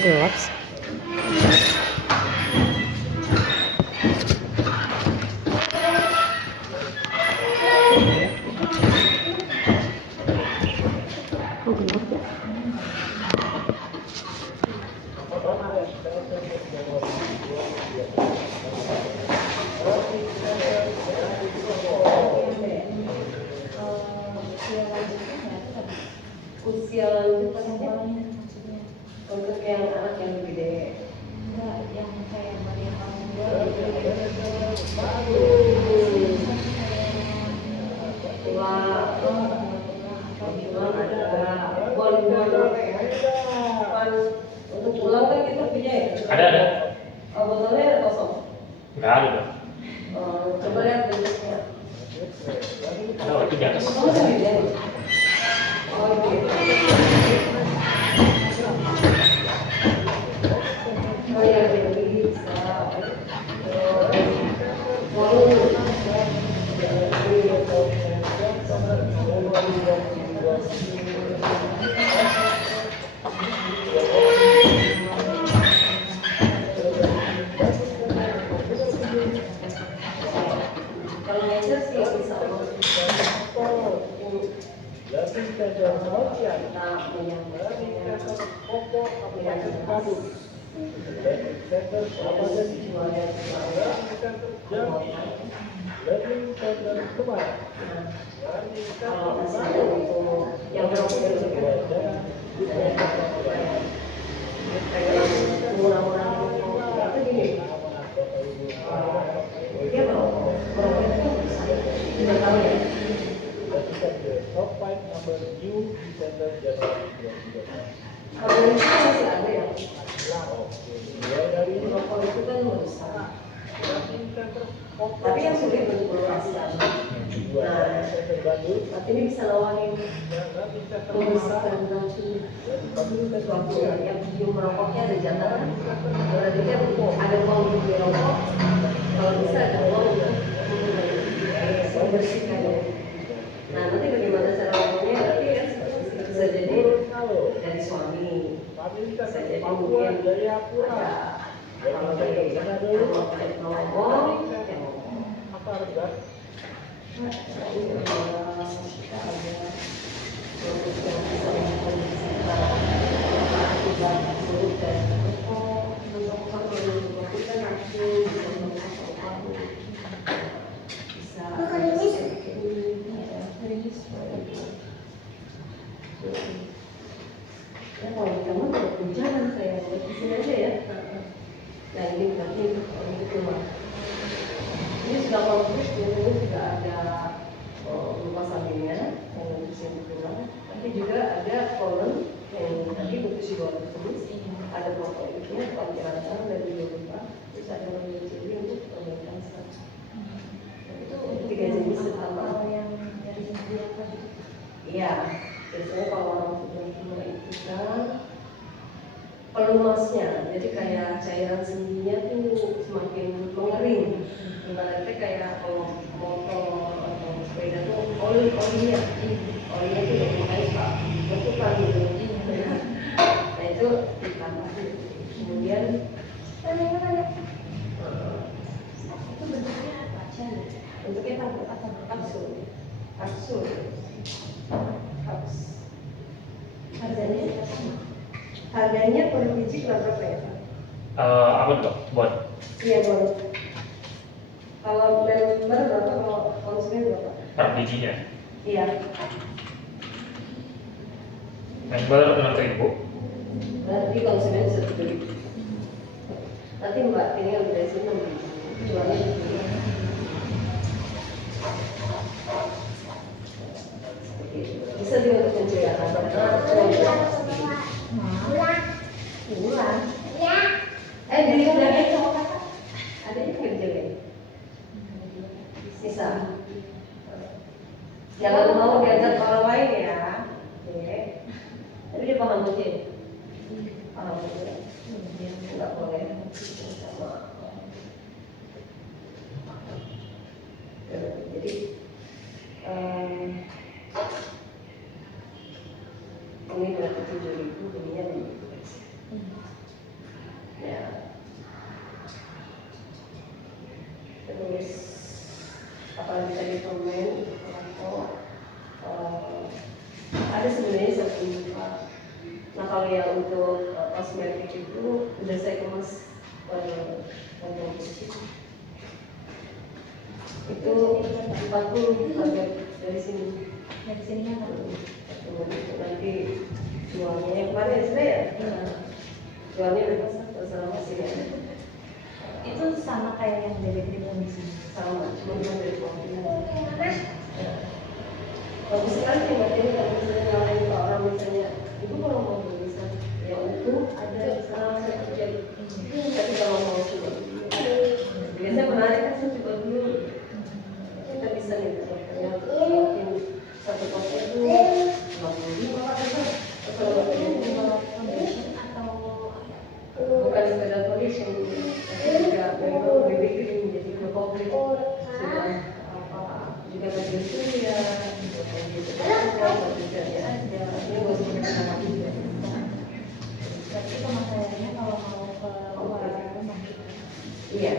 gelap. Oh, gelap ya. Usia lanjut maksudnya untuk yang anak yang gede, enggak yang kayak Maria Kamunda tulang ada bon apa ya? Bon untuk tulang kan kita punya ya? Ada. Oh, botolnya ada kosong. Nggak ada dong. Coba lihat bentuknya. Ada waktu di atas. Oh, ada ya? Oh, gitu. Oh ya, jadi bisa. Kalau measure sih bisa. Kalau misalnya untuk yang murah-murah itu gini, dia berapa itu tidak tahu ya. Kalau ini masih ada ya. Rokok itu kan besar. Tapi yang sulit untuk melepaskan. Nah, tapi ini bisa lawanin memisahkan racun. Yang cium merokoknya ada jatah. Berarti kan ada uang untuk beli rokok. Kalau bisa ada uang untuk membersihkan. Nah, nanti bagaimana cara ngomongnya? Nanti ya bisa jadi dari suami, bisa jadi mungkin ada kalau dari ngomong. Ya, kalau kamu tidak hujan saya di sini aja ya. Nah, ini berarti untuk keluar. Ini sudah komplit, biasanya sudah ada lupa sampingnya yang bisa dikeluar. Nanti juga ada kolom yang tadi untuk si bawah tersebut. Ada foto itu, tampilan cara dan juga lupa. Terus ada yang ciri untuk perbaikan status. Itu tiga jenis utama. yang dari sendiri apa gitu? Iya, biasanya kalau orang sudah mulai itu kan pelumasnya, jadi kayak cairan sendinya tuh semakin mengering. Ibaratnya kayak kalau motor atau sepeda tuh olinya tuh makanya suka bertukar gitu. Nah itu ditambahin. Kemudian Itu bentuknya apa aja? bentuknya kapsul. Harganya per biji berapa ya? Apa tuh? Buat Iya, boleh. Kalau member berapa, kalau konsumen berapa? per bijinya. Iya. Member 6.000. Nanti konsumen 1.000. Nanti Mbak tinggal dari sini membeli. Jualnya bisa juga untuk mencegah kanker. Bulan. Di belakang cowok kakak. Adanya nggak dijaga? Bisa. Jangan mau diajak orang lain ya. Oke. Tapi dia paham mungkin. Paham mungkin. Nggak boleh sama. Jadi ini 27.000, ininya 5.000. apalagi tadi komen ada sebenarnya satu muka. Nah kalau yang untuk kosmetik itu udah saya kemas per kecil itu 40 harga dari sini. Dari sini kan? Nanti jualnya yang kemarin saya jualnya udah terserah masih ya. Itu sama kayak yang BB Cream di sini. Sama, cuma dari kualitas. Bagus sekali nih Mbak Jenny kalau misalnya ngalahin ke orang misalnya ibu kalau mau tulisan ya utuh ada salah saya terjadi. Tapi kalau mau coba dulu, biasanya menarik kan saya coba dulu. Kita bisa nih ya mungkin satu kopi itu 55 kan? Kalau Mbak Jenny Foundation atau bukan sekedar foundation, tapi juga memang BB Cream jadi komplit sudah juga baju surya, juga baju juga ya ada ini nggak usah kita sama juga. berarti pemakaiannya kalau mau ke luar rumah gitu. Iya,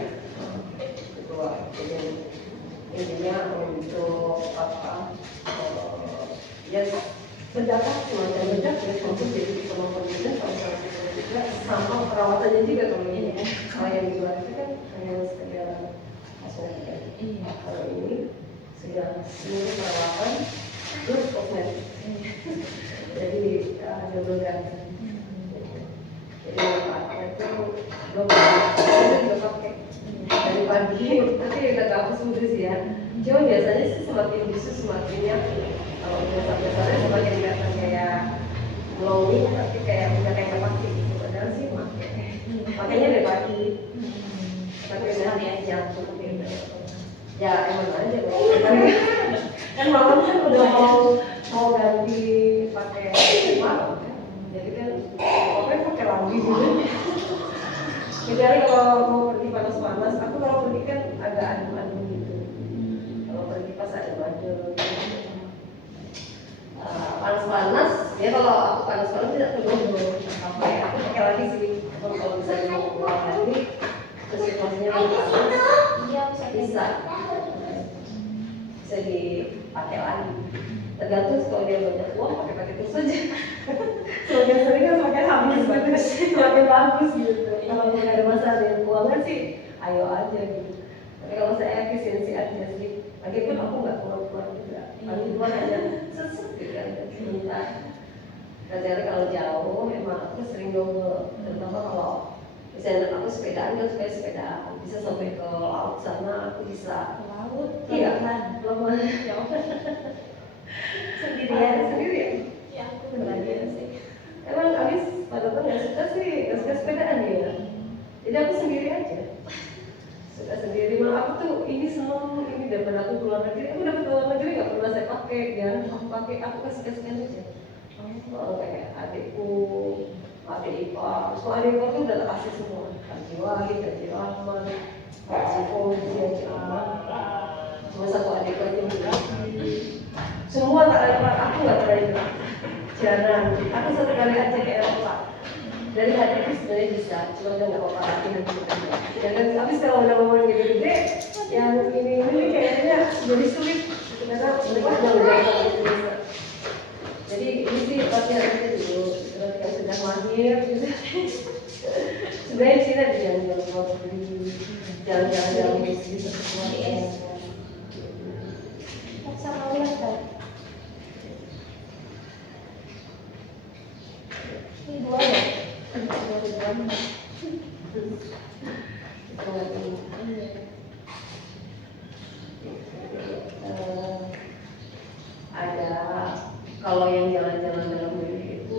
kedua jadi intinya untuk apa? Ya bedakan semacam bedak ya untuk jadi kemampuan kita kalau juga sama perawatannya juga kalau yang di luar itu kan hanya sekedar kosmetik. Iya. Kalau ini sudah seluruh perawatan plus kosmetik. Jadi double ganti. Jadi manfaatnya itu belum saya juga pakai dari pagi tapi udah hapus udah sih ya. Cuma biasanya sih semakin bisu semakin yakin. Kalau udah sampai sore semakin kelihatan kayak glowing tapi kayak udah kayak nggak pakai gitu. Padahal sih pakai. Makanya dari pagi. Pakai dari aja untuk gitu. Ya emang aja kan malam kan udah mau ganti pakai malam kan jadi kan pokoknya pakai lambi dulu kecuali kalau mau pergi panas-panas aku kalau pergi kan agak adem-adem gitu kalau pergi pas ada baju panas-panas ya kalau aku panas-panas tidak tergoda apa ya aku pakai lagi sih kalau misalnya mau keluar lagi terus situasinya panas Iya bisa dipakai lagi tergantung kalau dia banyak uang pakai terus saja semakin sering kan semakin habis semakin bagus gitu kalau nggak ada masalah dengan keuangan sih ayo aja gitu tapi kalau saya efisiensi aja sih lagi pun aku nggak keluar juga paling keluar aja seset gitu kan sebentar kecuali kalau jauh memang aku sering double terutama kalau misalnya aku sepedaan kan supaya sepeda bisa sampai ke laut sana aku bisa ke laut. iya Pelan. ya sendirian Ya aku belajar sih. emang abis pada tuh nggak suka sepedaan ya jadi aku sendiri aja suka sendiri malah aku tuh ini seneng ini daripada aku keluar negeri aku dapat keluar negeri nggak pernah saya pakai dan aku pakai aku kasih aja kayak adikku adik ipar semua adik ipar tuh udah tak kasih semua Haji Wahid, Haji Rahman, Haji Fauzi, Haji Ahmad cuma satu adik aja semua tak ada aku nggak pernah itu jangan aku satu kali aja ke Eropa dari hati itu sebenarnya bisa cuma udah nggak apa-apa lagi nanti jangan habis kalau udah ngomong gede-gede yang ini kayaknya jadi sulit karena mereka sudah biasa bisa jadi ini sih pasti aja dulu ketika sudah mahir gitu sebenarnya di sini ada jalan-jalan mau beli jalan-jalan gitu semua Sama lihat kan. Ini dua ya. Ada kalau yang jalan-jalan dalam negeri itu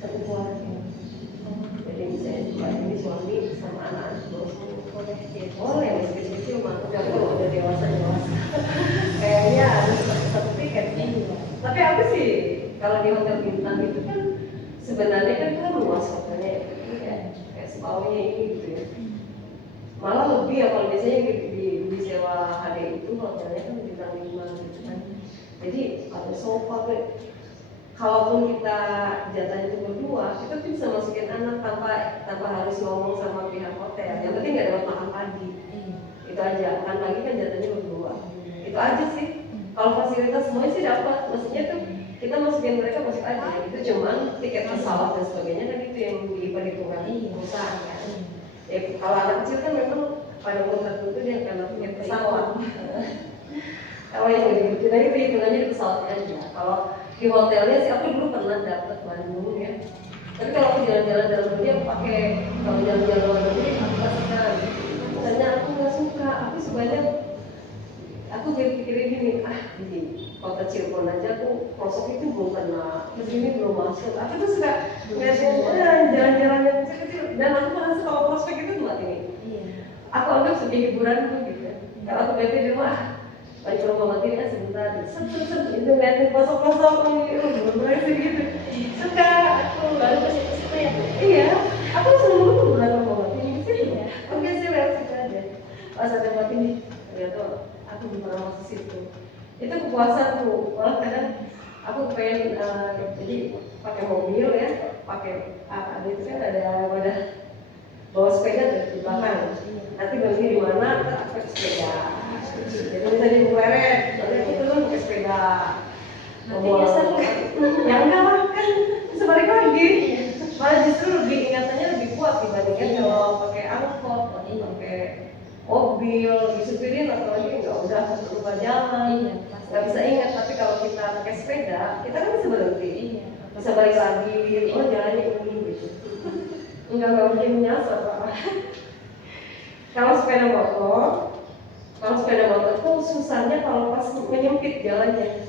satu keluarga jadi misalnya cuma ini suami sama anak boleh meski kecil mah kalau udah dewasa kayaknya harus satu tiket tapi aku sih kalau di hotel bintang itu kan sebenarnya kan itu luas hotelnya kayak sebawahnya ini gitu ya malah lebih ya kalau biasanya di sewa HD itu hotelnya kan bintang 5 gitu kan jadi ada sofa kan kalaupun kita jatahnya itu berdua kita tuh bisa masukin anak tanpa harus ngomong sama pihak hotel yang penting nggak dapat makan pagi itu aja makan pagi kan jatahnya berdua itu aja sih. Kalau fasilitas semuanya sih dapat, maksudnya tuh kita masukin mereka masuk aja. Itu cuman tiket pesawat dan sebagainya kan itu yang diperhitungkan perusahaan kan. Ya, kalau anak kecil kan memang pada umur tertentu dia akan tiket pesawat. Kalau yang lebih gede itu hitungannya di pesawatnya aja. Kalau di hotelnya sih aku dulu pernah dapat Bandung ya. Tapi kalau aku jalan-jalan dalam negeri aku pakai, kalau jalan-jalan luar negeri aku pastikan. Misalnya aku nggak suka, aku sukanya aku pikirin gini, di kota Cirebon aja aku pelosok itu belum pernah, begini belum masuk. Aku tuh suka ngeliatin jalan-jalan yang kecil-kecil dan aku merasa kalau prospek itu tempat ini. Aku anggap sebagai hiburan tuh gitu. Kalau aku bete di rumah, balik ke rumah mati kan sebentar, set itu ngeliatin pelosok-pelosok bener-bener sih gitu. Suka aku baru ke situ ya. Iya, aku selalu tuh bulan rumah mati di situ. Oke sih lewat situ aja. Pas ada mati nih, ternyata aku belum pernah masuk situ. Itu kepuasan tuh, malah kadang aku pengen jadi pakai mobil ya, pakai ada itu kan ada wadah bawa sepeda di belakang. Nanti bagi di mana aku pakai sepeda. Jadi misalnya di Pleret, nanti aku turun pakai sepeda. Ya enggak lah kan sebalik lagi. Malah justru lebih ingatannya lebih kuat dibandingkan kalau pakai angkot, pakai mobil, disupirin apalagi nggak udah lupa jalan, nggak bisa ingat. Tapi kalau kita pakai sepeda, kita kan bisa berhenti, bisa balik lagi, oh jalannya ini gitu. Nggak mungkin nyasar Pak. Kalau sepeda motor tuh susahnya kalau pas menyempit jalannya.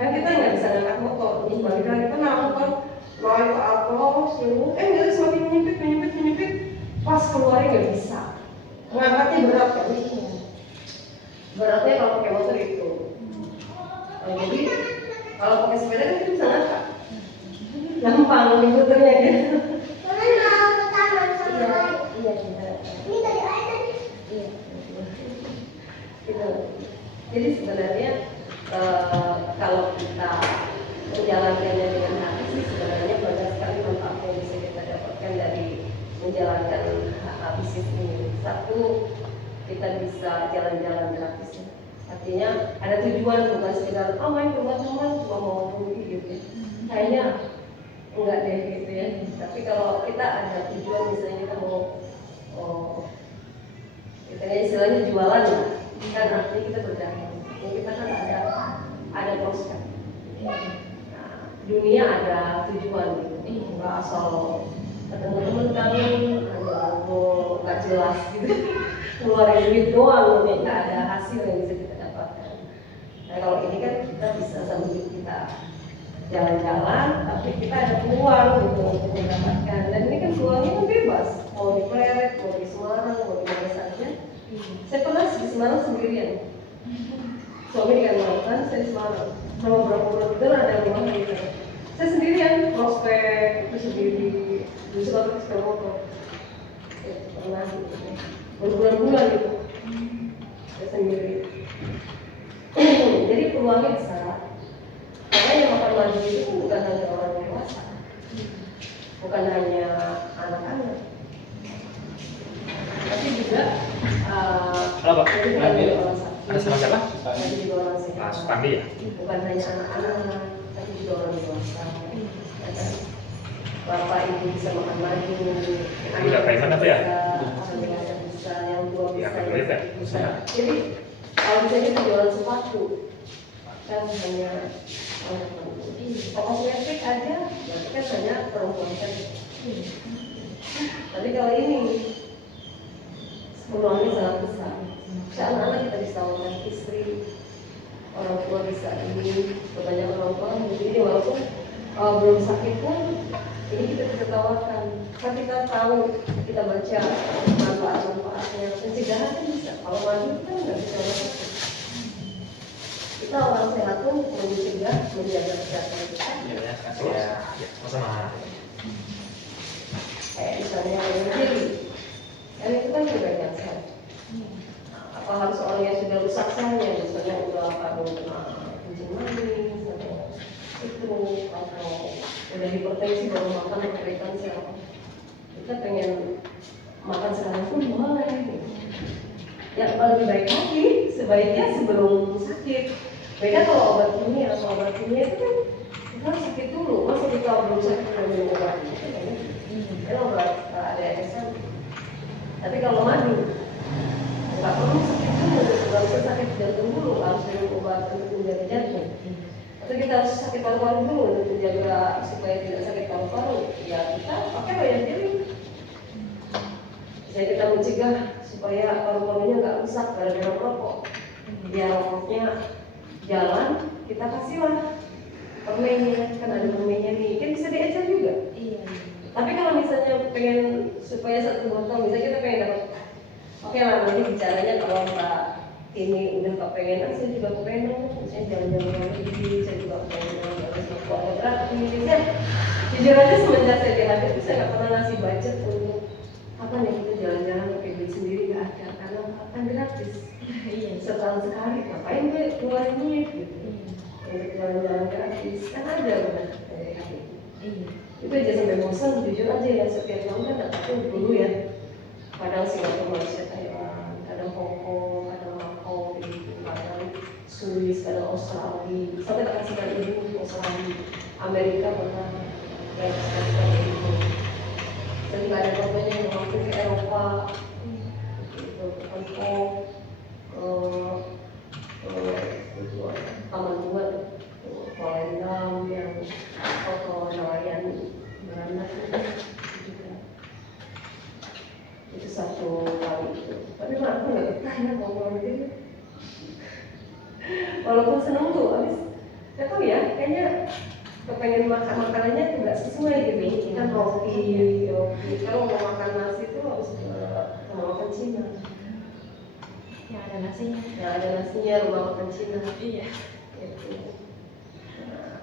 Kan kita nggak bisa ngangkat motor, balik lagi kita naik motor, naik ke atas, nggak semakin menyempit, pas keluarnya nggak bisa. Mengangkatnya berat kan? Beratnya kalau pakai motor itu. Jadi kalau pakai sepeda kan kita bisa ngangkat. Gampang diputernya gitu. Ini tadi air tadi. Iya. Gitu. Jadi sebenarnya kalau kita menjalankannya dengan hati sih sebenarnya banyak sekali manfaat yang bisa kita dapatkan dari menjalankan bisnis ini. Satu, kita bisa jalan-jalan gratis. Artinya ada tujuan, bukan sekedar main ke rumah teman cuma mau pergi gitu. Kayaknya enggak deh gitu ya. Tapi kalau kita ada tujuan, misalnya kita mau kita istilahnya jualan lah, kan artinya kita berdagang. Kita kan ada prospek. Nah, dunia ada tujuan gitu. Nggak asal ketemu teman kami nggak jelas gitu, keluarin duit doang, nggak ada hasil yang bisa kita dapatkan. Nah kalau ini kan kita bisa sambil kita jalan-jalan, tapi kita ada peluang gitu untuk mendapatkan. Dan ini kan peluangnya kan bebas, mau di Pleret, mau di Semarang, mau di mana saja. Saya pernah di Semarang sendirian. Suami di Kalimantan, saya di Semarang. Sama beberapa bulan itu ada rumah gitu. Saya sendirian, prospek itu sendiri, bisa pakai sepeda motor. Pernah gitu, berbulan-bulan gitu. Saya sendiri. Jadi peluangnya besar. Karena yang akan maju itu kan bukan hanya orang dewasa, bukan hanya anak-anak, tapi juga Halo Pak, ada sama siapa? Tapi juga orang sehat. Mas Pandi ya? Bukan hanya anak-anak, tapi juga orang dewasa. Bapak ibu bisa makan lagi. Udah payment apa ya? Orang dewasa bisa, yang tua Ya, bisa. duit ya? Bisa. Jadi kalau bisa kita jualan sepatu, kan hanya orang tertentu. Kalau kosmetik aja, berarti kan hanya perempuan kan. Tapi kalau ini peluangnya sangat besar. Anak-anak kita bisa makan, istri, orang tua bisa ini, kebanyakan orang tua jadi walaupun belum sakit pun ini kita bisa tawarkan. Kan kita tahu, kita baca manfaat-manfaatnya, pencegahan kan bisa. Kalau maju kita nggak bisa masuk. Kita orang sehat pun mencegah, menjaga kesehatan kita. Ya, kasih ya. Sama-sama. Kayak misalnya yang kan itu kan juga yang sehat. Apa harus orang yang sudah rusak selnya, misalnya udah kena kencing manis atau itu, atau udah hipertensi baru makan perbaikan sel. Kita pengen makan sekarang pun boleh. Ya lebih baik lagi sebaiknya sebelum sakit. Beda kalau obat kimia, atau obat kimia itu kan kita harus sakit dulu. Masa kita belum sakit udah minum obat itu kan? Karena obat ada efeknya. Tapi kalau madu nggak perlu sakit dulu, nggak usah sakit jantung dulu, harus minum obat untuk menjaga jantung. Atau kita harus sakit paru-paru dulu untuk menjaga supaya tidak sakit paru-paru. Ya kita pakai banyak pilih. Jadi kita mencegah supaya paru-parunya nggak rusak gara-gara rokok. Biar rokoknya jalan, kita kasihlah permennya, kan ada permennya nih, kan bisa diecer juga. Iya. Tapi kalau misalnya pengen supaya satu botol, misalnya kita pengen dapat, oke lah nanti bicaranya kalau Mbak ini udah kepengen, saya juga kepengen, misalnya jalan-jalan lagi, saya juga pengen jalan-jalan sama keluarga gratis. Ya, jujur aja semenjak saya di itu saya nggak pernah ngasih budget untuk apa nih kita jalan-jalan pakai duit sendiri nggak ada, karena kan gratis. Iya. Setahun sekali, ngapain gue keluarin duit gitu? Untuk jalan-jalan gratis, kan ada udah dari hari. Iya. Itu aja sampai bosan, jujur aja ya setiap tahun kan dapetnya dulu ya. Kadang Singapura, Malaysia, Thailand, kadang Hong Kong, kadang Macau, gitu, kadang Swiss, kadang Australia. Sampai tak kasihkan ibu Australia, Amerika pernah ya seperti itu. Dan nggak ada contohnya yang mampir ke Eropa, gitu, ke Hong Kong, Taman Tua, Palembang yang foto nelayan beranak itu juga. Itu satu kali itu. Tapi aku nggak betah ya kalau pulang negeri. Walaupun seneng tuh, habis nggak tahu ya, kayaknya kepengen makan makanannya tuh nggak sesuai gitu. Kan roti. Kalau mau makan nasi itu harus ke rumah makan Cina. Yang ada nasinya. Yang ada nasinya rumah makan Cina. Iya. Gitu.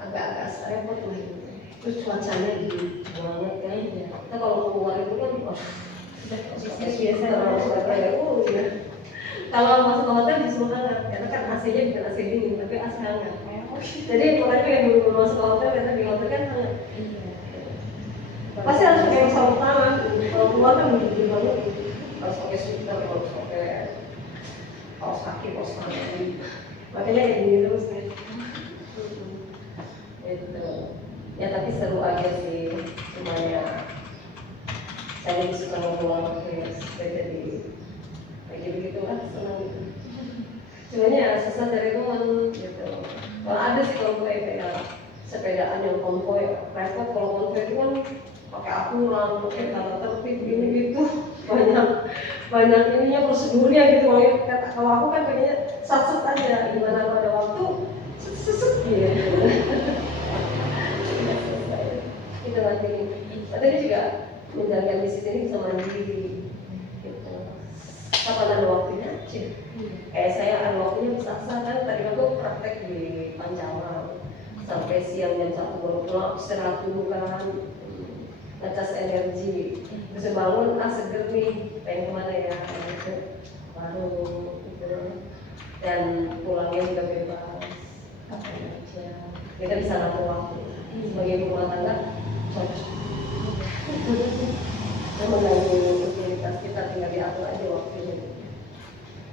Agak-agak repot lah gitu. Terus cuacanya dingin banget kan. Kita kalau keluar itu kan Sudah biasa kalau Surabaya ya. Kalau masuk ke hotel disuruh hangat, karena kan AC-nya bukan AC dingin tapi AC hangat. Jadi makanya yang dulu masuk ke hotel karena di hotel kan hangat. Iya. Pasti harus pakai sarung tangan. Kalau keluar kan dingin banget. Harus pakai sweater, harus pakai kaos kaki, kaos tangan. Makanya kayak gini terus nih. Itu ya tapi seru aja sih, semuanya saya lebih suka ngomong pakai sepeda di kayak gitu lah, senang gitu. Cuman ya susah cari teman gitu. Kalau ada sih konvoy kayak sepedaan yang konvoy repot. Kalau konvoy itu kan pakai aturan, pakai tata tertib gini gitu, banyak ininya prosedurnya gitu. Kalau aku kan pengennya sat-set aja, gimana pada waktu sesek gitu. Kita nanti ini juga menjalankan bisnis ini bisa mandiri gitu. Kapan ada waktunya aja. Kayak saya ada waktunya bisa kan tadi aku praktek di Pancalang sampai siang jam 1 baru pulang, istirahat dulu kan, ngecas energi, bisa bangun seger nih, pengen kemana ya gitu. Baru gitu. Dan pulangnya juga bebas kapan aja, kita bisa ngatur waktu sebagai ibu rumah tangga. Yang mengganggu rutinitas kita, tinggal diatur aja waktunya.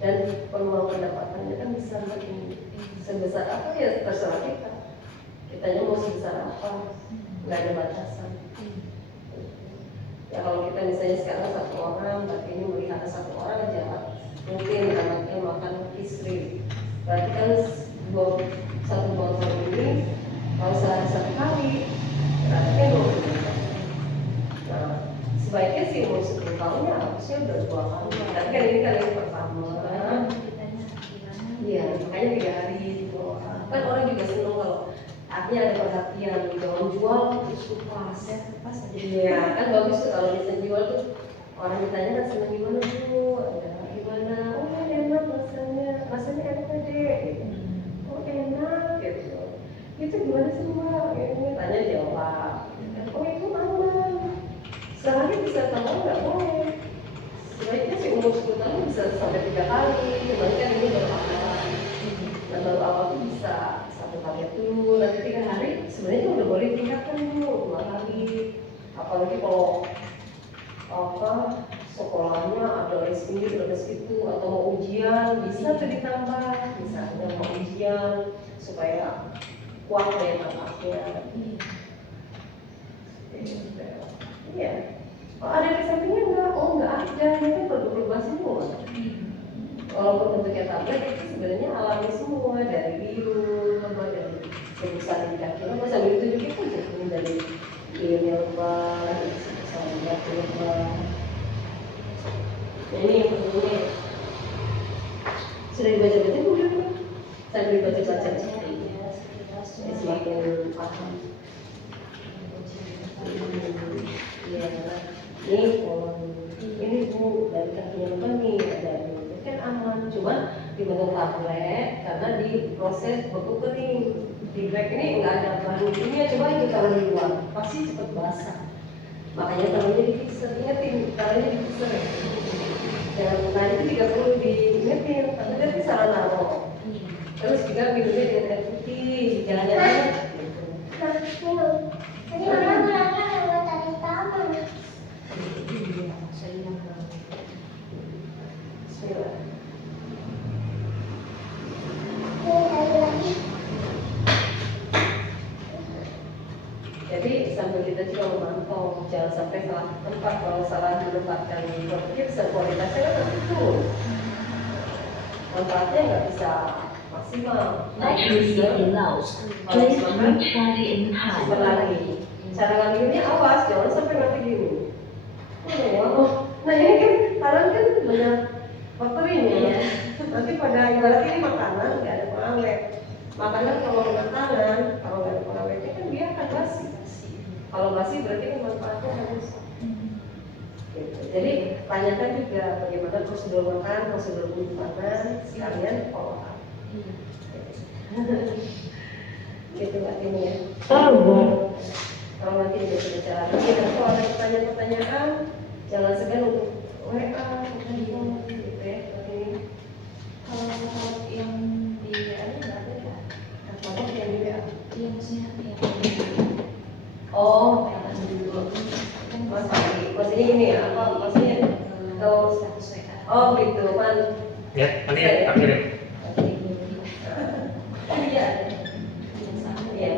Dan peluang pendapatannya kan bisa makin sebesar apa ya terserah kita. Kitanya mau sebesar apa, nggak ada batasan. Ya kalau kita misalnya sekarang satu orang, tapi ini melihara satu orang aja, mungkin anaknya makan istri. Berarti kan satu botol ini kalau sehari satu kali, berarti kan 20 juta. Nah, sebaiknya sih umur 10 tahun ya harusnya udah 2 kali. Tapi kan ini kali yang pertama. Iya, makanya 3 hari gitu. Kan orang juga seneng kalau artinya ada perhatian, jangan jual terus kupas ya, kupas aja. Iya, kan bagus tuh kalau bisa jual tuh orang ditanya kan seneng gimana bu, ada gimana, oh enak rasanya enak aja, oh enak gitu. Itu gimana sih mbak? Ini tanya jawab. Oh itu aman. Sehari bisa tambah nggak boleh. Sebaiknya sih umur 10 tahun bisa sampai 3 kali. Cuman kan ini baru awal. Dan baru awal tuh bisa 1 kali dulu. Nanti 3 hari sebenarnya udah boleh tingkatkan dulu 2 kali. Apalagi kalau sekolahnya ada les ini, ada les itu, atau mau ujian bisa tuh ditambah, misalnya mau ujian supaya kuat daya tampaknya. Iya. Oh, ada di sampingnya enggak? Oh enggak ada, ini kan berubah semua. Walaupun bentuknya tablet itu sebenarnya alami semua, dari biru, dari sebesar di kaki, sambil ditunjukin aja ini dari ini lebar, sambil di kaki lebar. Ini yang pentingnya sudah dibaca-baca belum? Sambil dibaca-baca semakin paham. Iya, ini Bu dari kakinya lupa nih ada ini kan aman, cuma dibentuk tablet karena diproses beku kering. Di bag ini nggak ada bahan kimia, coba itu taruh di luar pasti cepat basah. Makanya taruhnya di fixer, ingetin taruhnya di fixer. Nah itu juga perlu diingetin, tapi dia salah naruh. Terus juga minumnya dengan air putih, jangan-jangan gitu. Tadi mama bilangnya lewat tadi taman. Bismillah. Jadi sambil kita juga memantau, jangan sampai salah tempat. Kalau salah menempatkan produknya bisa kualitasnya kan nanti turun. Manfaatnya nggak bisa maksimal. Battery getting low. Place root body in high. Super lagi. Cara ngambilnya awas, jangan sampai nanti gini. Nah ini kan tangan kan banyak bakterinya. Nanti pada ibarat ini makanan nggak ada pengawet. Makanan kalau kena tangan, kalau nggak ada pengawetnya kan dia akan basi. Kalau basi berarti kan manfaatnya akan rusak. Gitu. Jadi tanyakan juga bagaimana prosedur makan, prosedur cuci tangan, sekalian follow up. Gitu Mbak Tini ya. Kalau nanti juga sudah cara lagi, dan kalau ada pertanyaan-pertanyaan, jangan segan untuk WA, telepon, gitu ya. Ini Kalau yang di WA nya nggak ada ya? apa yang di WA? Iya maksudnya yang Oh, maksudnya ini ya, apa maksudnya? Kalau status WA. oh gitu, kan? Ya, nanti tak kirim. Iya, iya.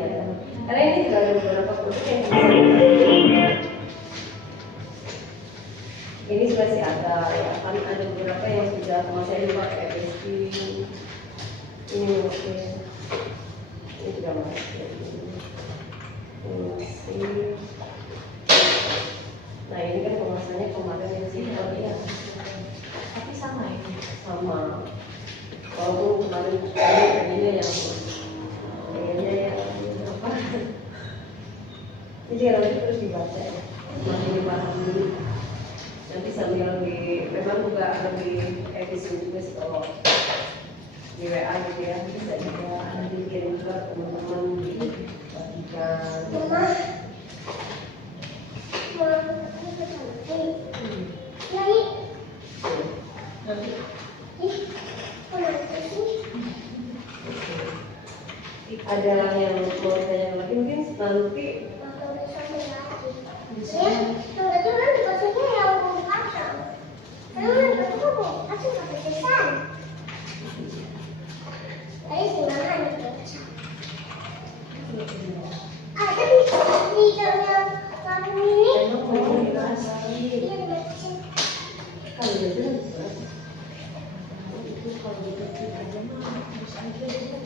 Karena ini juga ada beberapa produk yang ini juga sih ada ya, kan ada beberapa yang sudah saya juga kayak besti, ini mungkin ini juga masih masih. Nah ini kan kemasannya kemarin yang sih ya, Tapi sama ya? sama. Walaupun kemarin pengennya yang apa? Ini juga nanti terus dibaca ya, masih dipahami. Nanti sambil memang juga lebih efisien juga sih kalau di WA gitu ya, bisa juga nanti kirim juga teman-teman bagikan. Ada yang mau tanya lagi mungkin nanti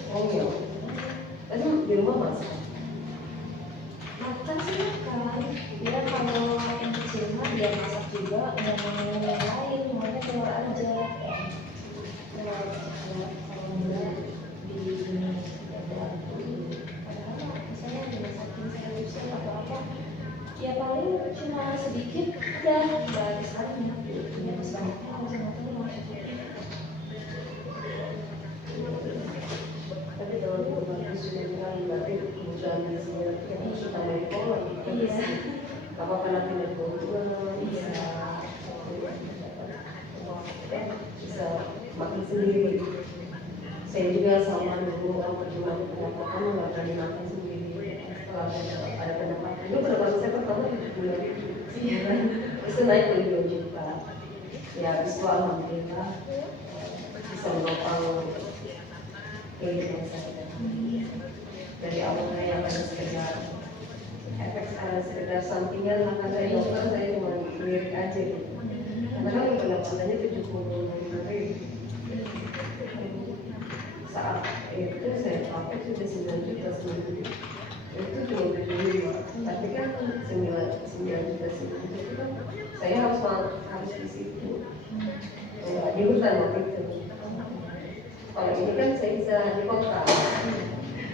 oh iya, tadi di rumah masak. Makan sih makan. Dia kalau yang kecil mah dia masak juga, nggak mau yang lain, maunya keluar aja. Keluar kalau enggak di ini ada. Padahal misalnya dimasakin sayur atau apa, ya paling cuma sedikit udah nggak ada salahnya. Ya pas banyaknya kalau sama tuh Tapi kalau itu bagus sudah bilang berarti kebutuhan di sini yang harus tambahin pola. iya. Apa karena tidak kebutuhan bisa makan sendiri. Saya juga sama dulu perjuangan pendapatan nggak berani makan sendiri. Setelah ada pendapatan, itu pendapatan saya pertama 70.000, terus naik ke 2 juta. Ya habis itu alhamdulillah bisa menopang kehidupan saya. Dari awalnya yang hanya sekedar efek sekedar sampingan maka saya dokter saya cuma lirik aja gitu. Karena kan pendapatannya 75.000. Saat itu saya pakai sudah 9 juta seminggu. Itu cuma 75. Tapi kan 9 juta seminggu itu kan saya harus di situ. Di hutan waktu itu. Kalau ini kan saya bisa di kota.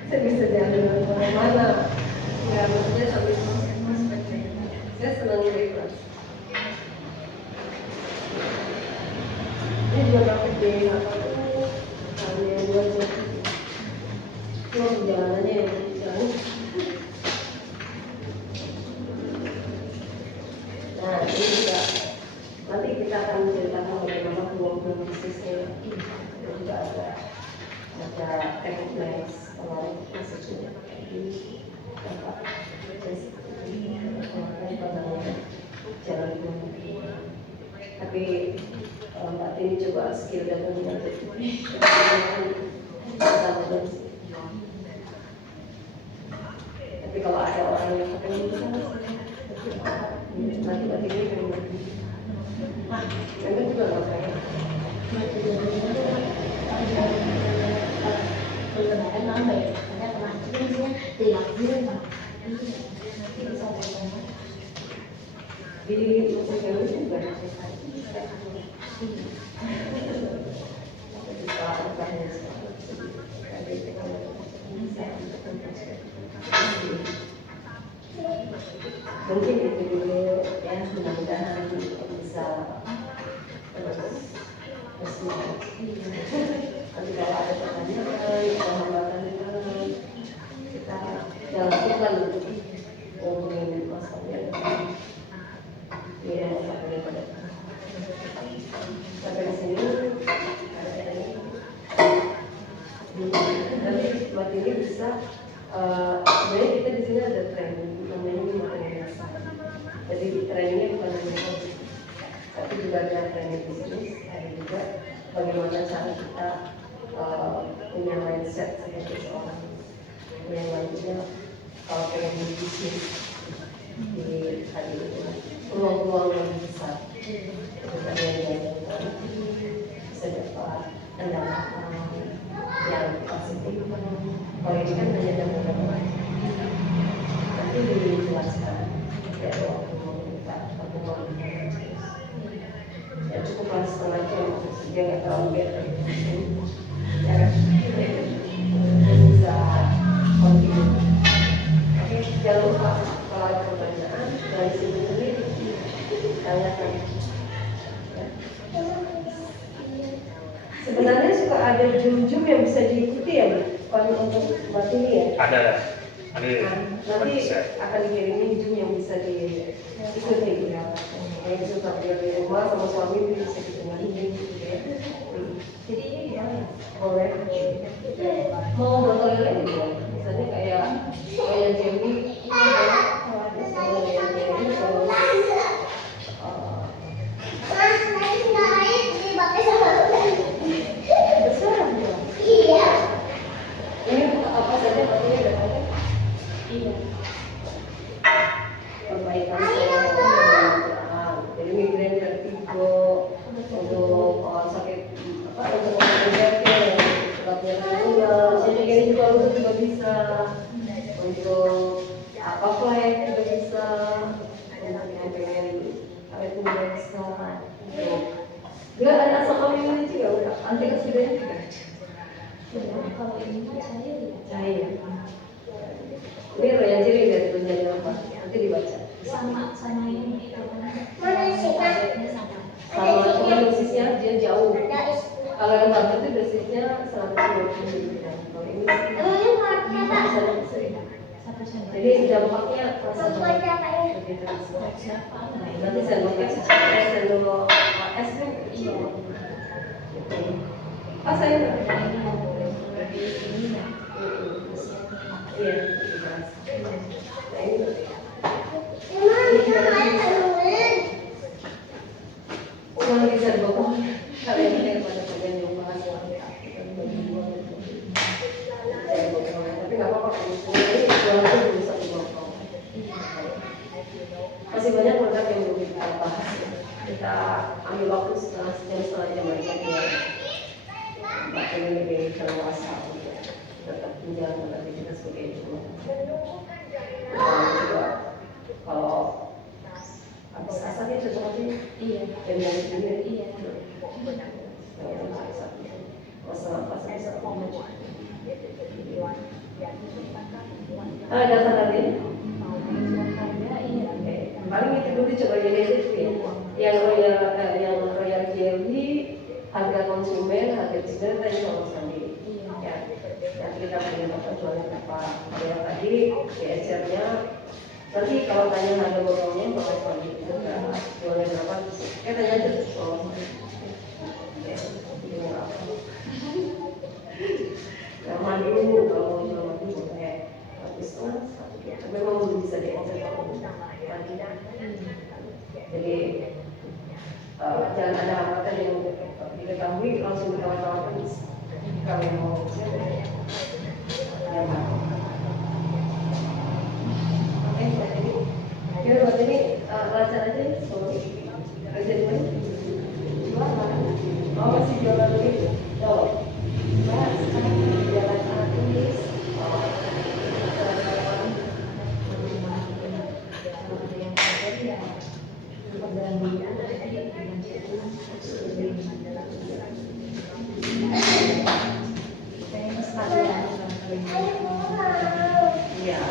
Saya bisa jalan kemana-mana. Ya maksudnya sampai saya senang bebas. Ini juga dapat di apa tuh hanya 2 jam. Cuma perjalanannya yang jauh. Nah ini juga nanti kita akan menceritakan bagaimana peluang bisnisnya. Dan juga ada recognize kalau maksudnya di tempat jalan kemana. Tapi Mbak Tini coba skill dan tapi kalau ada orang yang pengen nanti Mbak Tini pengen juga nggak pengen Lebaran nambah ya, karena kemarin itu intinya dilakuin Pak. Di musik yang itu juga mungkin itu dulu ya, mudah-mudahan bisa bersemangat. Nanti kalau ada pertanyaan, hambatan kita lakukan untuk ngomongin masalahnya. Ya, sampai di sini nanti buat ini bisa sebenarnya kita di sini ada training namanya materialisasi. Jadi trainingnya bukan hanya hobi, tapi juga ada training bisnis, ada juga bagaimana cara kita punya mindset sebagai seorang yang nantinya kalau pengen bisnis di hari ini peluang-peluang yang besar bukan yang bisa dapat pendapatan yang positif. Kalau ini kan hanya dapat nanti dijelaskan dari waktu kita pertemuan ya cukuplah setengah jam dia nggak terlalu beda ya kan bisa continue. Oke, jangan lupa kalau ada pertanyaan dari sini sendiri tanyakan. Sebenarnya suka ada jum-jum yang bisa diikuti ya, bukan untuk buat ini ya? Ada. Nanti akan dikirimin jum yang bisa diikuti ya. Yang bisa sampai di rumah sama suami bisa didengarin gitu ya. Jadi ini gimana? Boleh. Mau berkeliling juga. Misalnya kayak Jambi, perbaikan jadi migrain vertigo untuk sakit untuk penyakit sebabnya jadi juga bisa untuk apa flek juga bisa untuk yang pengen awet muda bisa juga ada asam amino juga udah antioksidan juga. Kalau ini mah Cair. Ini royal jadi dari penjadi apa? Nanti dibaca. sama ini itu Mana sih Pak? Sama cuma dosisnya dia jauh. Kalau yang bagus itu dosisnya 150 mg. Kalau ini Emangnya marknya Pak? jadi dampaknya Buat siapa ya? lebih terasa. Nanti sendoknya sendok es kan? Iya. Pas saya iya. Uang bisa kita ambil waktu setengah jam aja dia makin lebih leluasa untuk tetap menjalankan aktivitas sebagai ibu. Dan juga kalau habis asarnya cocok aja. Iya. Dan dari sendiri. Iya. Masalah pas bisa ada data tadi? Paling itu dulu coba dilihat yang royal jelly, harga konsumen, harga distributor tadi sama Sandi. Ya, nanti kita punya data jualnya berapa. Kalau tadi DSR-nya, nanti kalau tanya harga botolnya bakal Sandi itu jualnya berapa? Tanya aja soal yang madu kalau mau jual madu boleh, tapi setengah satu ya. Memang belum bisa diajak kalau jadi jangan ada hambatan yang diketahui langsung ditawar-tawarkan kalau yang mau siapa ya. Oke, jadi ya buat ini belajar aja sebagai kerja dulu. Oh masih jualan dulu. Oh, mbak sekarang jualan alat tulis. Iya.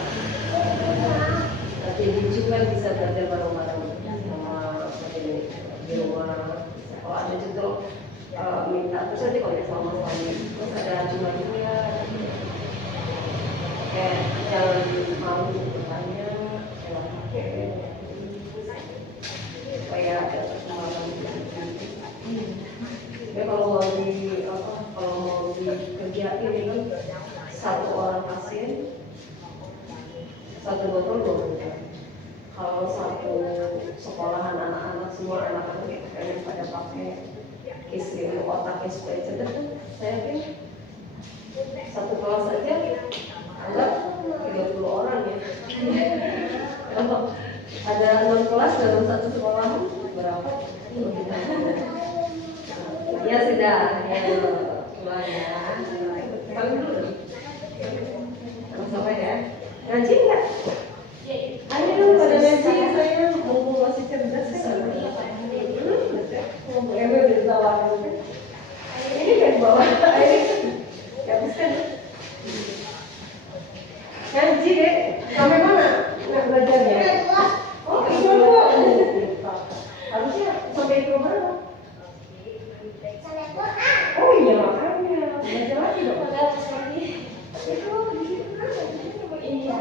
Tapi juga bisa belajar bareng-bareng sama di rumah. Kalau ada juga minta terus aja kalau sama suami terus ada jumlahnya kayak jangan mau bertanya jangan pakai supaya ada perkembangan. Ya kalau mau dikerjain ini satu orang pasien satu botol 2 juta. Kalau satu sekolahan anak-anak semua anak-anak kayaknya pada pakai istri otaknya supaya cerdas kan saya yakin satu kelas saja anggap 30 orang ya. Kalau ada 6 kelas dalam satu sekolah berapa? Ya sudah ya mulanya paling dulu sampai ya ngaji nggak? Ayo dong pada ngaji saya mau masih cerdas kan? Ewe udah ditawarin ini kan bawa air ya bisa ngaji deh sampai mana nggak belajarnya? Oh itu harusnya sampai itu mana? Oh iya makanya belajar lagi dong. Itu di situ kan iya.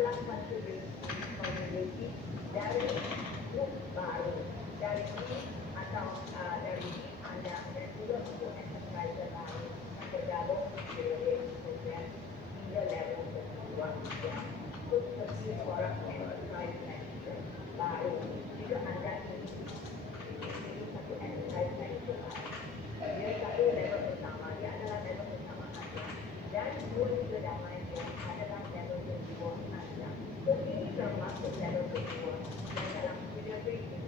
adalah kontribusi dari grup baru dari atau dari Anda dan juga untuk enterprise baru bergabung di program hingga level kedua yang untuk seperti orang enterprise manager baru jika Anda ingin satu enterprise manager baru dia satu level perdamaian adalah level kedua saja. Ini termasuk level kedua. Dan dalam periode ini,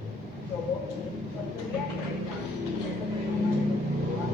Jokowi pemberian mereka level kedua.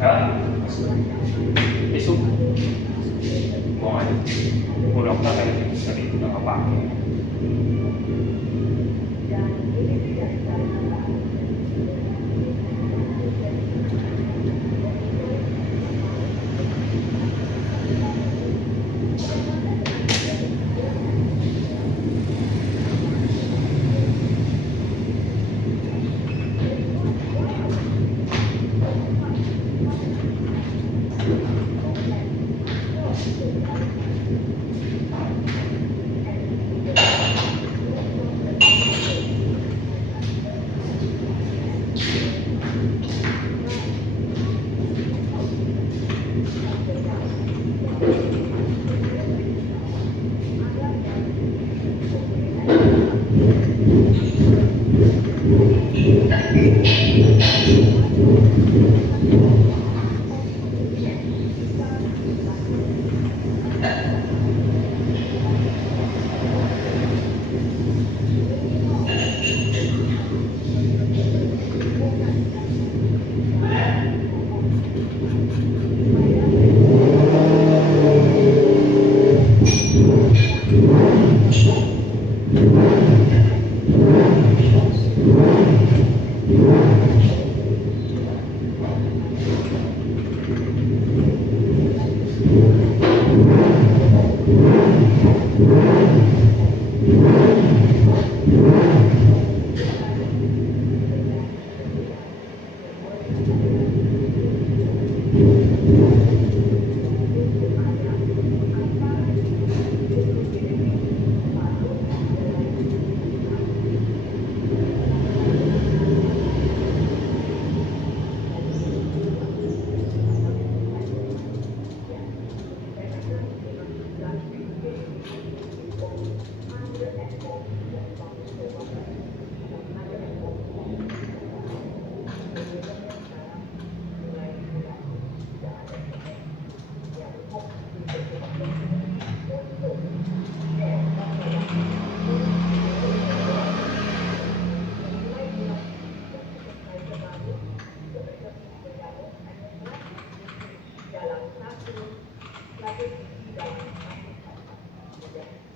Sekarang besok mau aja. Udah pernah tadi udah nggak pakai.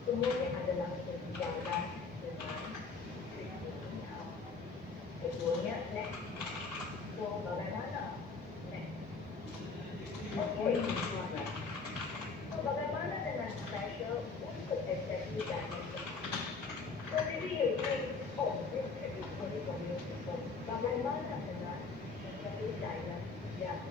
Semuanya adalah berjalan dengan keduanya next. So bagaimana next? Oke, so bagaimana dengan special untuk executive director? So maybe you think, oh, this is only for you people. Bagaimana dengan executive director yang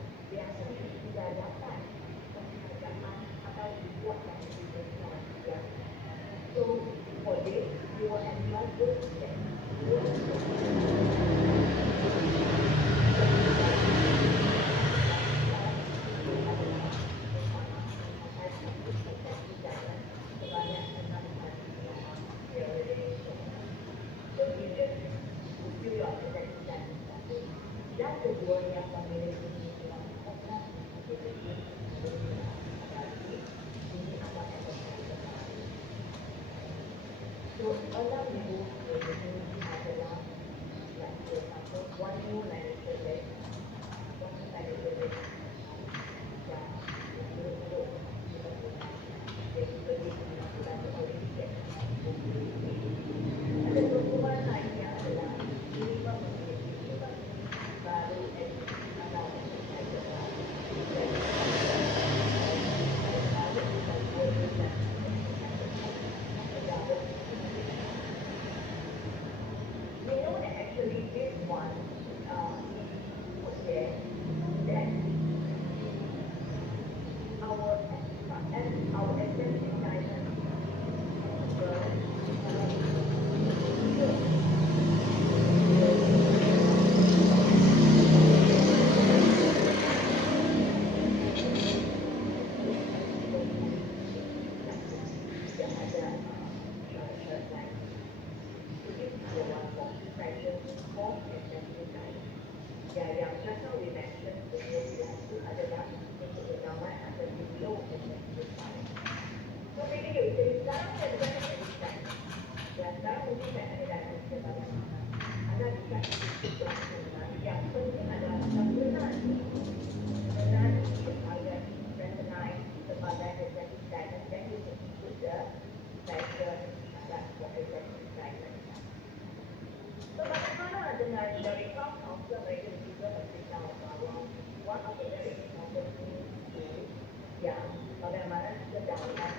yang bagaimana sedangkan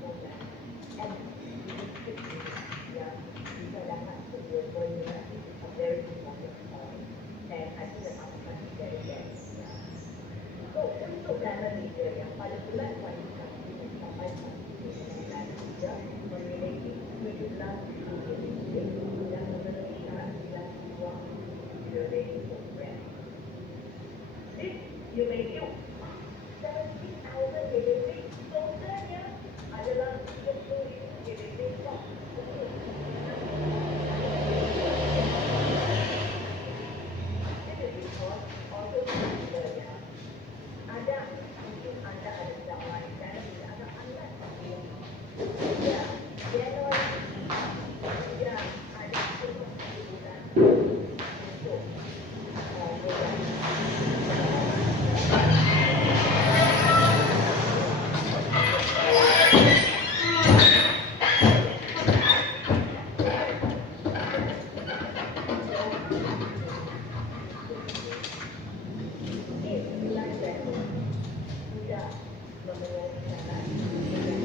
muda and yang bisa dapat sebuah poinnya a very important point and I think that aku masih very very so untuk dana liga yang pada bulan kualifikasi sampai saat ini dan juga memiliki 17 dan memenuhi syarat 9 rating program. This you may do 17,000 GDP totalnya adalah 20,000 GDP top. This is because also considernya ada mungkin anda ada jawab dan tidak ada anda ya Januari ya ada bulan untuk bulan bulan Januari sudah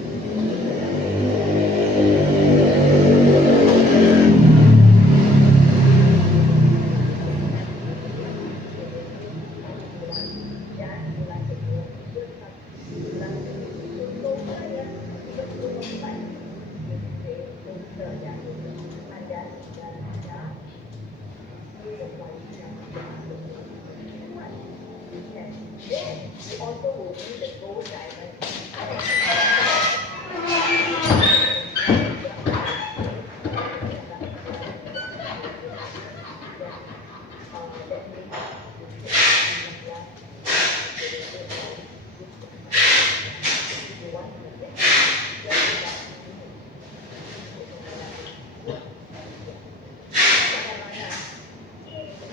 memenuhi syarat dan bulan kedua bulan totalnya 34 total yang ada dan ada then you also will need the gold diamond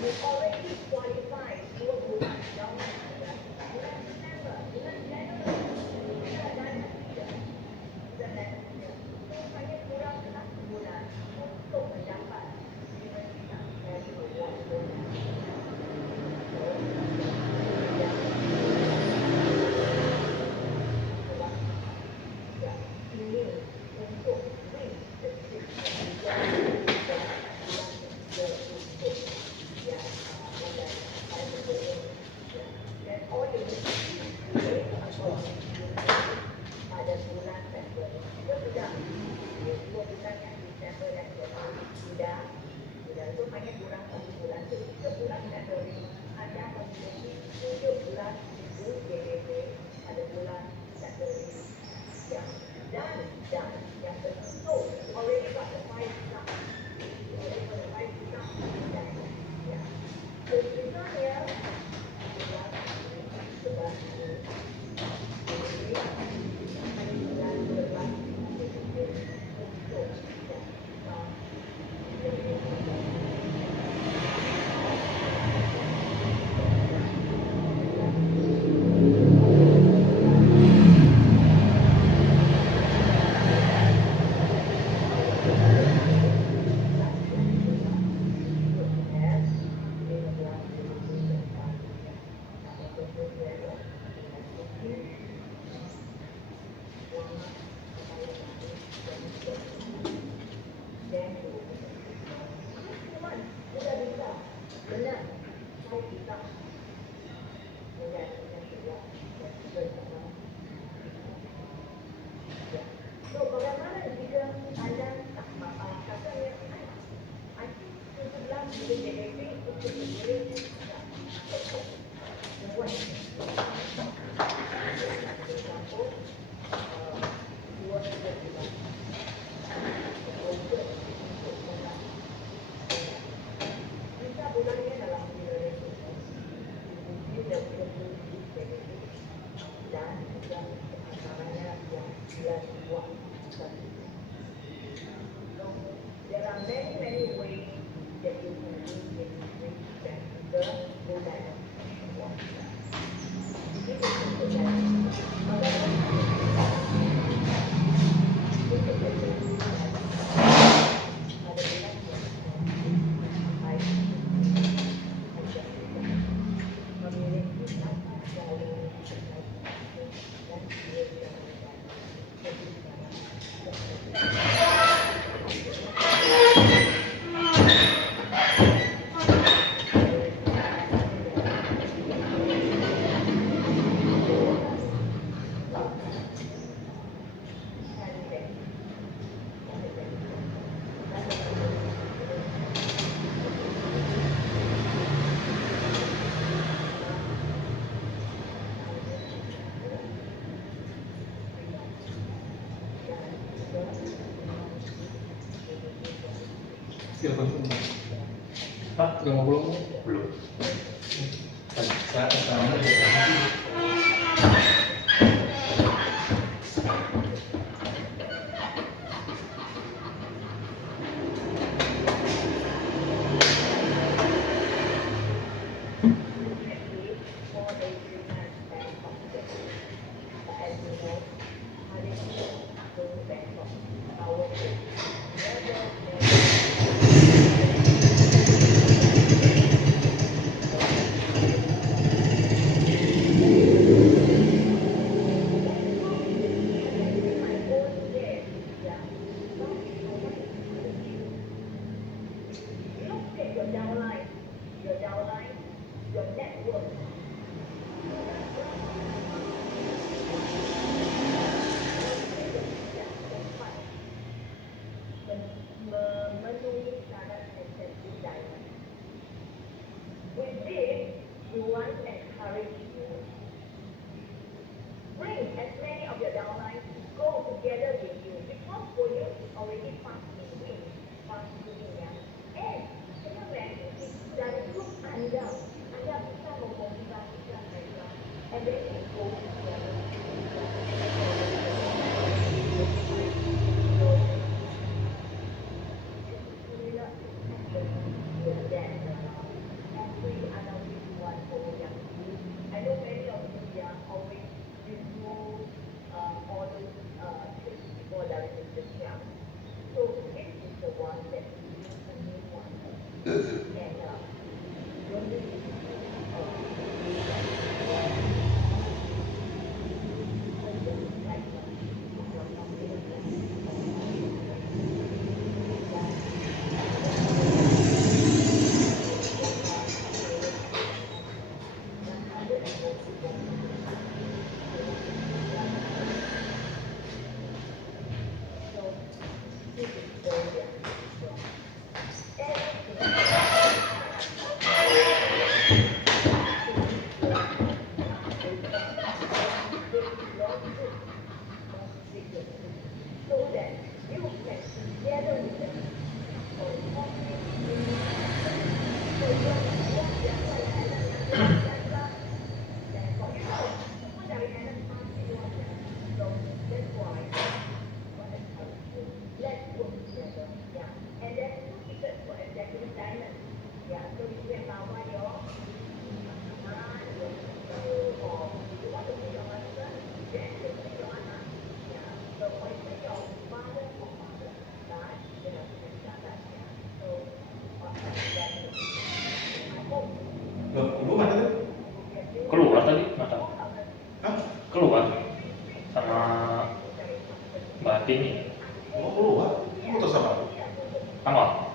you already qualified for bulan September, bulan Januari, dan hanya kurang 6 bulan untuk mendapat bintang dari award bonus. Ini untuk win the dan all you need pada bulan Februari itu sudah 2 bulan yang Desember dan Januari sudah itu hanya kurang 1 bulan itu 3 bulan Februari anda memiliki 7 bulan itu GDP pada bulan Februari dan yang betul already got the 5 star already got the 5 star dan sebenarnya So, bagaimana jika anda tak katanya, I think 17 GDP untuk sendiri membuat bisa bulannya dalam nilai dan juga antaranya yang bulan dua. So there are many ways that you can use this and the gold diamond. Ini untuk diamond. Telepon semua. Hah? Udah ngobrol? Belum. Saya sama dia. memenuhi syarat insentif diamond. With this, we want to encourage you. Bring as many of your downlines to go together with you because for you it's already fast moving, ya. And sebenarnya dari grup Anda bisa memotivasikan mereka. And then you go together. I know many of you are always review all those tips for the relationship. So this is the one that is a new one. And don't really so that you can together with them. Let's work together, yeah. And then two tickets for executive diamond, yeah. So if you have your or you want to meet your husband, then you meet your anak, yeah. So or you meet your father or mother, right? You know, you can that, yeah. So I hope Loh, ibu mana tuh? Keluar tadi, mata. Hah? Keluar sama Mbak Tini. Oh, keluar? Kamu tahu sama aku? Angol.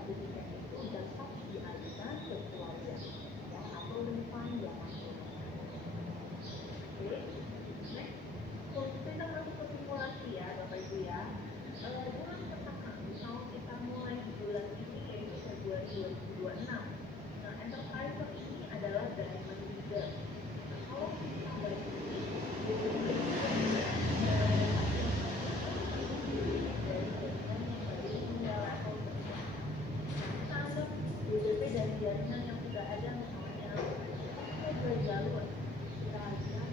sertifikat itu dapat diajukan ke keluarga ya, atau refund yang masuk. Oke, next. So, kita masuk ke simulasi ya Bapak Ibu ya. Bulan pertama, misal kita mulai di bulan ini yaitu Februari 2026. Nah, enterpriser ini adalah diamond leader. Nah, kalau kita balik ini, DBP dari jaringan yang sudah ada misalnya ada jalur kita lihat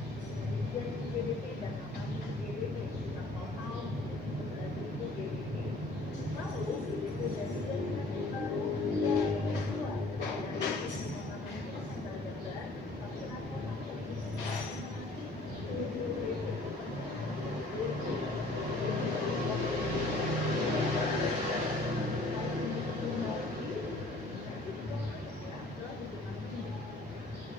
dari DBP dan kami DBP kita total 11.000 DBP. Lalu DBP dari jaringan yang baru yang kedua dari tapi atau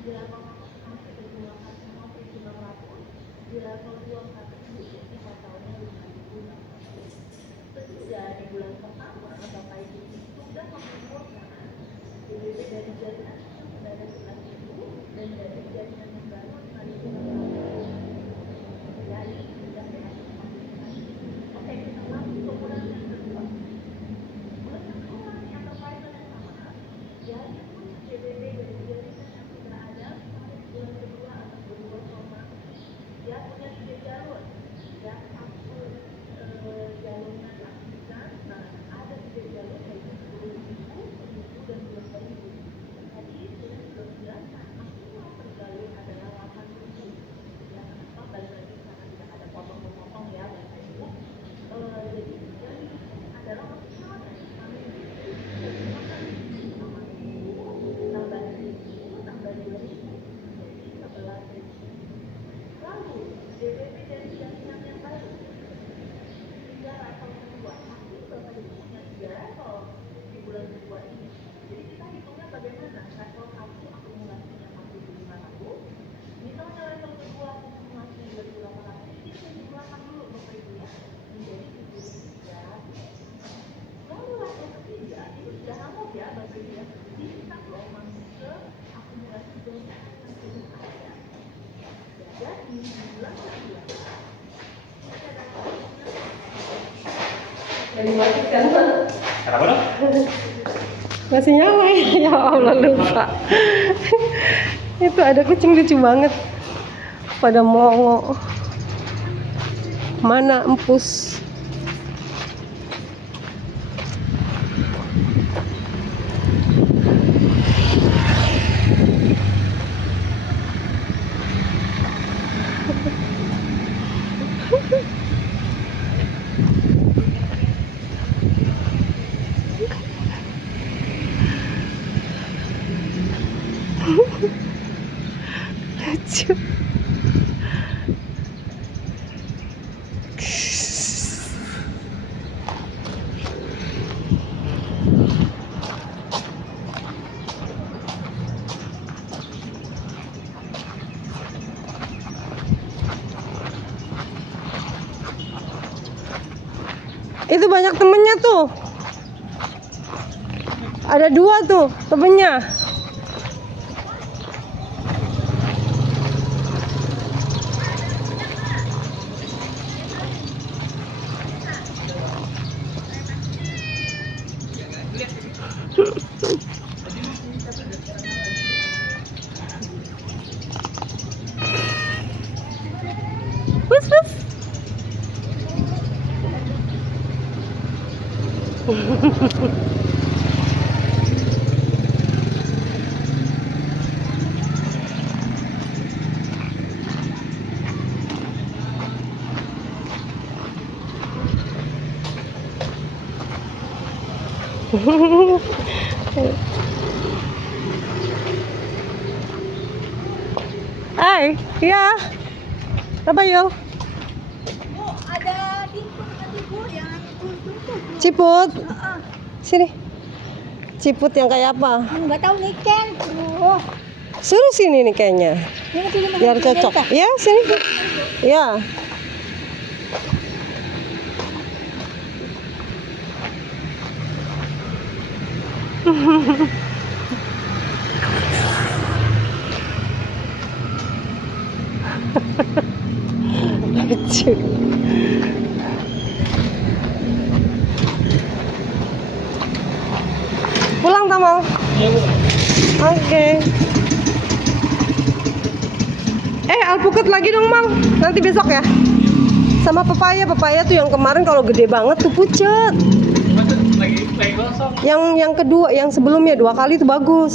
di level 1 sampai digunakan semua 1.600, di level 2 sampai jadi totalnya 5.600. Sehingga di bulan pertama Bapak Ibu sudah mengumpulkan DBP dari jaringan yang sudah ada 11.000 dan dari jaringan yang baru 5.600. Jadi sudah dimasukkan. Oke, kita langsung ke bulan yang kedua. Bulan yang kedua enterpriser yang sama, jadi punya DBP dari jaringan yang sudah ada sampai bulan kedua akan berubah formasi. Dia punya 3 jalur. Ya, satu jalurnya aktifkan. Nah, ada 3 jalur yaitu 10.000, 1.000 dan 12.000. Jadi sudah biasa maksimal per jalur adalah 8.000. Ya, kenapa balik lagi karena tidak ada potong-potong ya Bapak Ibu. Jadi yang adalah maksimalnya kami tambah 1.000 tambah 2.000 jadi 11.000. Lalu DBP dari jaringan yang baru 3 level kedua, pasti Bapak Ibu punya 3 level di bulan kedua ini. Jadi kita hitungnya bagaimana? Level 1 akumulasinya 4.500, misalnya level kedua akumulasi 2.800, jadi kita jumlahkan dulu Bapak Ibu ya menjadi 7.300. Lalu level ketiga itu sudah hangus ya Bapak Ibu ya, bisa loh masuk ke akumulasi jaringan yang sudah ada. Jadi di bulan kedua ini adalah Yang dimatikan. Kenapa dong? Masih nyala ya? Ya Allah lupa. Itu ada kucing lucu banget. Pada mongo. Mana empus? Lucu. Itu banyak temennya tuh. Ada 2 tuh temennya. Wes. Hai, ya. Apa yo? Ada nanti Bu yang Ciput. Sini. Ciput yang kayak apa? nggak tahu nih Ken. Suruh sini nih kayaknya. Biar cocok. Ya, sini. Ya. Lucu. Pulang Tamal. Oke. Alpukat lagi dong Mal. Nanti besok ya. Sama pepaya tuh yang kemarin kalau gede banget tuh pucet. Lagi kosong. Yang kedua, yang sebelumnya 2 kali tuh bagus.